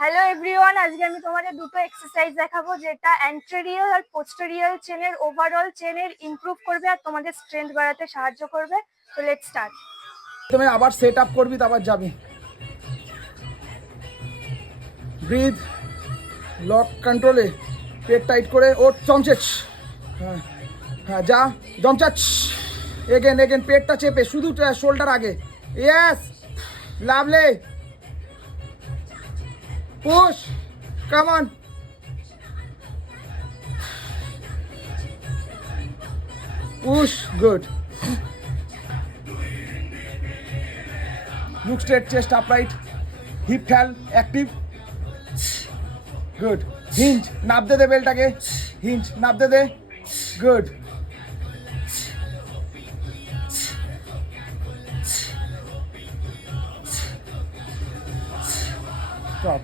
Hello everyone, আজকে আমি তোমাদের দুটো এক্সারসাইজ দেখাবো যেটা অ্যান্টেরিয়র আর পোস্টেরিয়র চেনের ওভারঅল চেনের ইমপ্রুভ করবে আর তোমাদের স্ট্রেংথ বাড়াতে সাহায্য করবে। তো লেটস স্টার্ট। তুমি আবার সেট আপ করবি, তারপর যাবি। ব্রিথ, লক কন্ট্রোলে, পেট টাইট করে ও চমচেচ। হ্যাঁ হ্যাঁ, যা জমচাচ। এগেন এগেন, পেটটা চেপে, শুধু শোল্ডার আগে। Yes, lovely. Push, come on. Push, good. Look straight, chest upright, hip cal active. Good. Hinge, নাপ দে দে বেলটাকে। হিঞ্জ, নাপ দে দে। গুড। স্টপ।